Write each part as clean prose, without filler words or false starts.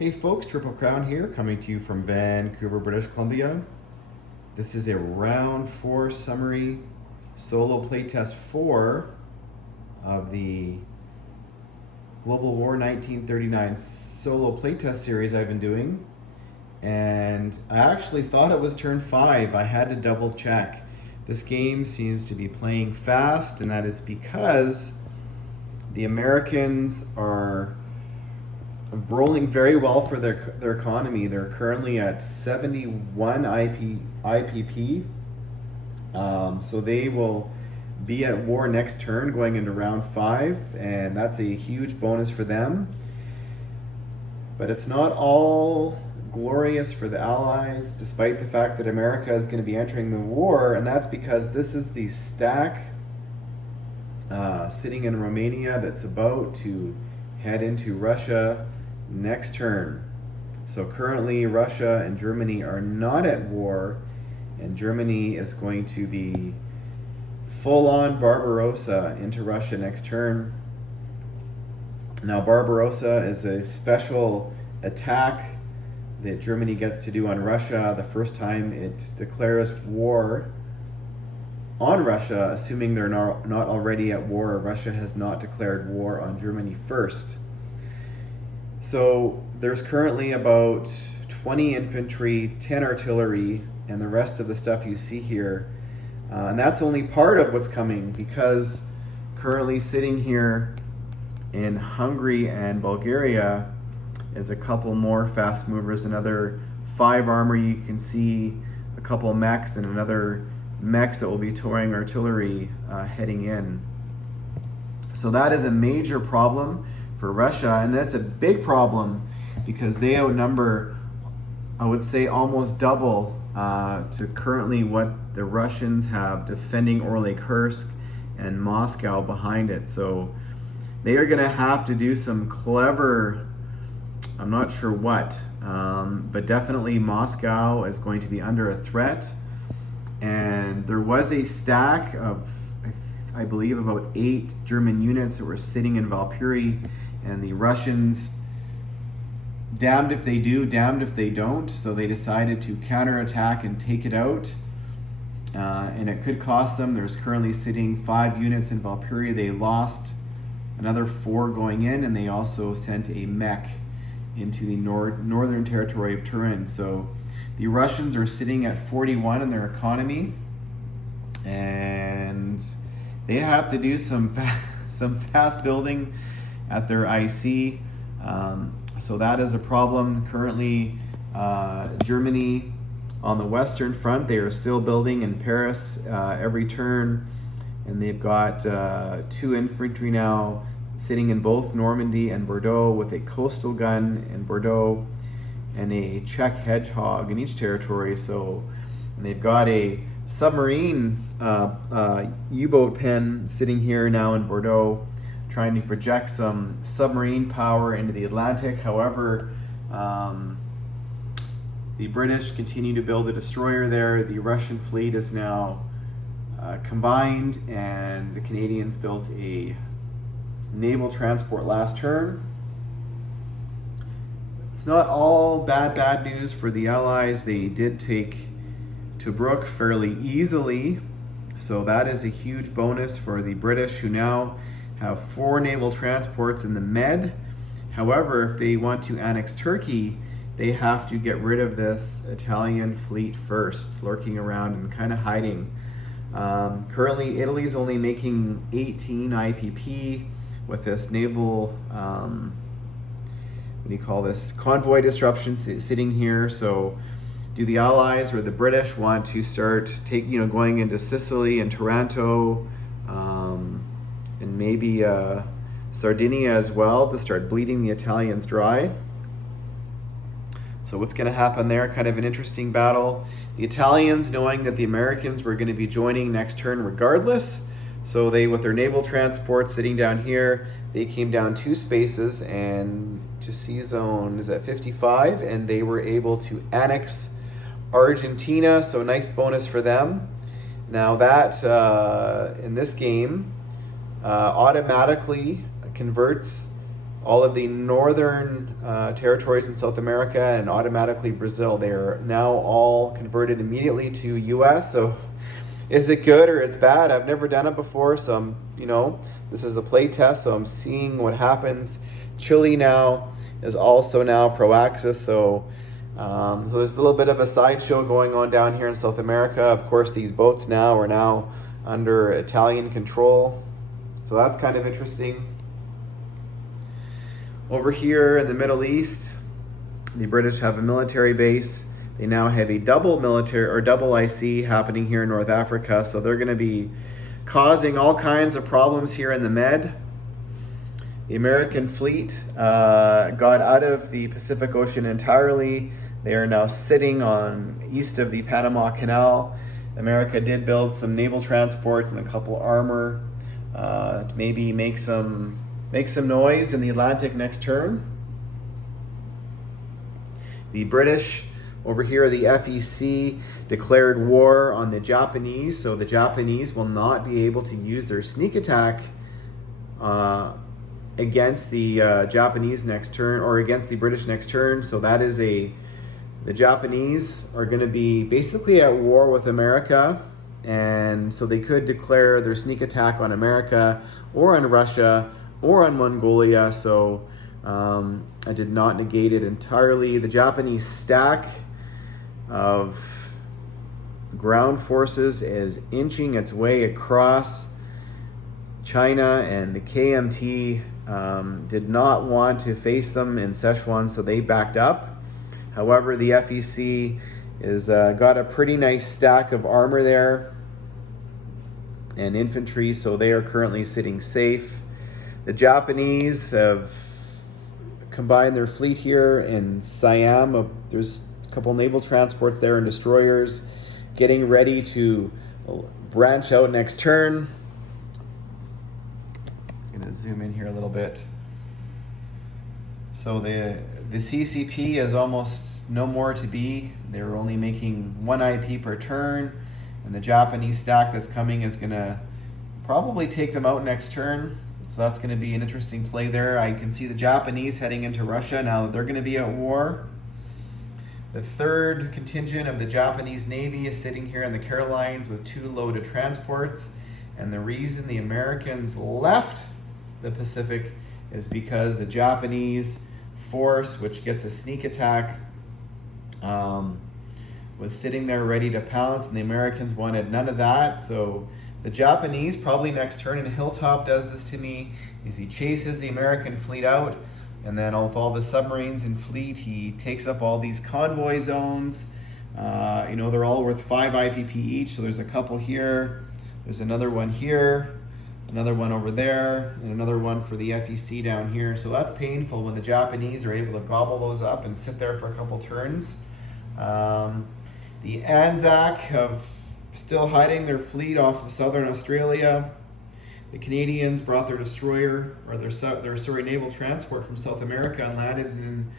Hey folks, Triple Crown here, coming to you from Vancouver, British Columbia. This is a round 4 summary solo playtest 4 of the Global War 1939 solo playtest series I've been doing. And I actually thought it was turn 5. I had to double check. This game seems to be playing fast, and that is because the Americans are rolling very well for their economy. They're currently at 71 IPP. So they will be at war next turn going into round 5, and that's a huge bonus for them. But it's not all glorious for the Allies, despite the fact that America is going to be entering the war, and that's because this is the stack sitting in Romania that's about to head into Russia next turn. So currently Russia and Germany are not at war, and Germany is going to be full-on Barbarossa into Russia next turn. Now Barbarossa is a special attack that Germany gets to do on Russia the first time it declares war on Russia, assuming they're not already at war. Russia has not declared war on Germany first. So there's currently about 20 infantry, 10 artillery, and the rest of the stuff you see here. And that's only part of what's coming, because currently sitting here in Hungary and Bulgaria is a couple more fast movers, another 5 armor. You can see a couple mechs and another mechs that will be towing artillery heading in. So that is a major problem for Russia, and that's a big problem because they outnumber, I would say, almost double to currently what the Russians have defending Orly Kursk and Moscow behind it. So they are going to have to do some clever, I'm not sure what, but definitely Moscow is going to be under a threat. And there was a stack of, I believe, about 8 German units that were sitting in Valpuri, and the Russians, damned if they do, damned if they don't, so they decided to counterattack and take it out. And it could cost them. There's currently sitting 5 units in Valpuri. They lost another 4 going in, and they also sent a mech into the northern territory of Turin. So the Russians are sitting at 41 in their economy, and they have to do some fast building at their IC. So that is a problem. Currently, Germany on the Western Front, they are still building in Paris every turn, and they've got 2 infantry now sitting in both Normandy and Bordeaux with a coastal gun in Bordeaux and a Czech Hedgehog in each territory. So, and they've got a submarine U-boat pen sitting here now in Bordeaux, trying to project some submarine power into the Atlantic. However, the British continue to build a destroyer there. The Russian fleet is now combined, and the Canadians built a naval transport last turn. It's not all bad news for the Allies. They did take Tobruk fairly easily, so that is a huge bonus for the British, who now have 4 naval transports in the Med. However, if they want to annex Turkey, they have to get rid of this Italian fleet first, lurking around and kind of hiding. Currently, Italy is only making 18 IPP with this naval, what do you call this, convoy disruption sitting here. So do the Allies or the British want to start going into Sicily and Taranto, and maybe Sardinia as well, to start bleeding the Italians dry? So what's going to happen there? Kind of an interesting battle. The Italians, knowing that the Americans were going to be joining next turn regardless, so they, with their naval transport sitting down here, they came down 2 spaces and to sea zone is at 55, and they were able to annex Argentina. So nice bonus for them. Now that in this game automatically converts all of the northern territories in South America and automatically Brazil. They are now all converted immediately to US. So is it good or it's bad? I've never done it before, so I'm, this is a play test, so I'm seeing what happens. Chile now is also now pro-Axis, so there's a little bit of a sideshow going on down here in South America. Of course, these boats now are now under Italian control, so that's kind of interesting. Over here in the Middle East, the British have a military base. They now have a double military or double IC happening here in North Africa, so they're going to be causing all kinds of problems here in the Med. The American fleet got out of the Pacific Ocean entirely. They are now sitting on east of the Panama Canal. America did build some naval transports and a couple armor to maybe make some noise in the Atlantic next turn. The British over here, the FEC, declared war on the Japanese, so the Japanese will not be able to use their sneak attack against the Japanese next turn, or against the British next turn. So that is the Japanese are going to be basically at war with America, and so they could declare their sneak attack on America or on Russia or on Mongolia. So I did not negate it entirely. The Japanese stack of ground forces is inching its way across China, and the KMT did not want to face them in Sichuan, so they backed up. However, the FEC is got a pretty nice stack of armor there and infantry, so they are currently sitting safe. The Japanese have combined their fleet here in Siam. There's a couple naval transports there and destroyers getting ready to branch out next turn. I'm going to zoom in here a little bit. So the CCP is almost no more to be. They're only making 1 IP per turn, and the Japanese stack that's coming is going to probably take them out next turn. So that's going to be an interesting play there. I can see the Japanese heading into Russia now that they're going to be at war. The third contingent of the Japanese Navy is sitting here in the Carolines with 2 loaded transports. And the reason the Americans left the Pacific is because the Japanese force, which gets a sneak attack, was sitting there ready to pounce, and the Americans wanted none of that. So the Japanese, probably next turn, and Hilltop does this to me, is he chases the American fleet out, and then with all the submarines and fleet, he takes up all these convoy zones. They're all worth 5 IPP each, so there's a couple here, there's another one here, another one over there, and another one for the FEC down here. So that's painful when the Japanese are able to gobble those up and sit there for a couple turns. The Anzac have still hiding their fleet off of southern Australia. The Canadians brought their destroyer, or their naval transport from South America and landed in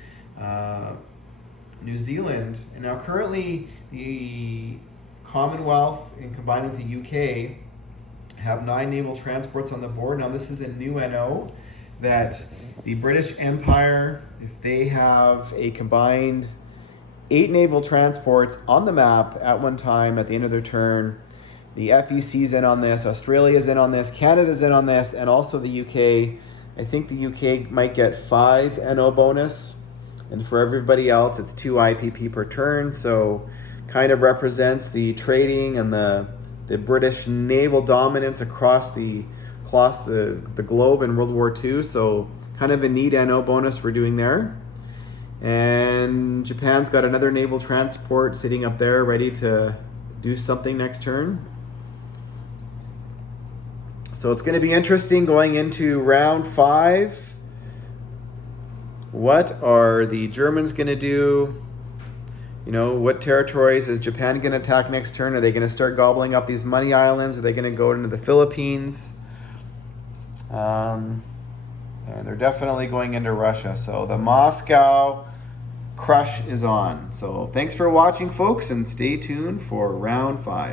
New Zealand. And now currently the Commonwealth, and combined with the UK, have 9 naval transports on the board. Now this is a new NO that the British Empire, if they have a combined 8 naval transports on the map at one time at the end of their turn, the FEC's in on this, Australia's in on this, Canada's in on this, and also the UK. I think the UK might get 5 NO bonus, and for everybody else it's 2 IPP per turn. So kind of represents the trading and the British naval dominance across the globe in World War II. So kind of a neat NO bonus we're doing there. And Japan's got another naval transport sitting up there ready to do something next turn. So it's going to be interesting going into round 5. What are the Germans going to do? What territories is Japan going to attack next turn? Are they going to start gobbling up these money islands? Are they going to go into the Philippines? And they're definitely going into Russia. So the Moscow crush is on. So thanks for watching, folks, and stay tuned for round 5.